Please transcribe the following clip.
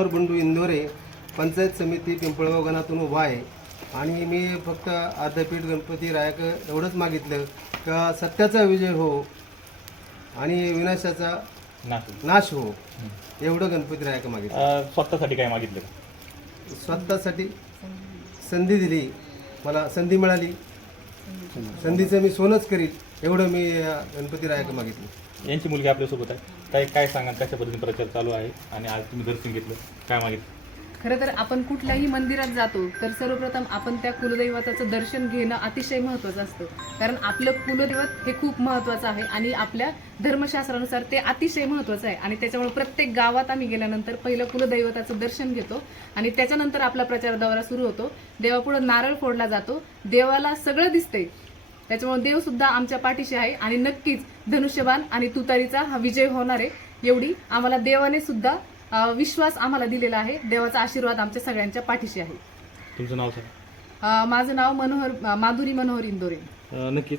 मनोहर बंडू इंदोरे, पंचायत समिती पिंपळगाव गणातून उभा आहे. आणि मी फक्त आद्यपीठ गणपती रायक एवढंच मागितलं का सत्याचा विजय हो आणि विनाशाचा नाश हो, एवढं गणपती रायक मागितलं. स्वतःसाठी काय मागितलं? स्वतःसाठी संधी दिली, मला संधी मिळाली, संधीचं मी सोनच करीत एवढं मी गणपती रायक मागितलं. यांची मुलगी आपल्यासोबत आहे, काय काय सांगा, कशा पद्धतीने प्रचार चालू आहे आणि आज तुम्ही दर्शन घेतलं, काय मागितलं? खरं तर आपण कुठल्याही मंदिरात जातो तर सर्वप्रथम आपण त्या कुलदैवताचं दर्शन घेणं अतिशय महत्त्वाचं असतं. कारण आपलं कुलदैवत हे खूप महत्त्वाचं आहे आणि आपल्या धर्मशास्त्रानुसार ते अतिशय महत्त्वाचं आहे. आणि त्याच्यामुळे प्रत्येक गावात आम्ही गेल्यानंतर पहिलं कुलदैवताचं दर्शन घेतो आणि त्याच्यानंतर आपला प्रचार दौरा सुरू होतो. देवापुढं नारळ फोडला जातो, देवाला सगळं दिसतंय, त्याच्यामुळे देव सुद्धा आमच्या पाठीशी आहे आणि नक्कीच धनुष्यबाण आणि तुतारीचा हा विजय होणार आहे, एवढी आम्हाला देवाने सुद्धा विश्वास आम्हाला दिलेला आहे. देवाचा आशीर्वाद आमच्या सगळ्यांच्या पाठीशी आहे. तुमचं नाव सर? माझं नाव माधुरी मनोहर इंदोरे. नक्कीच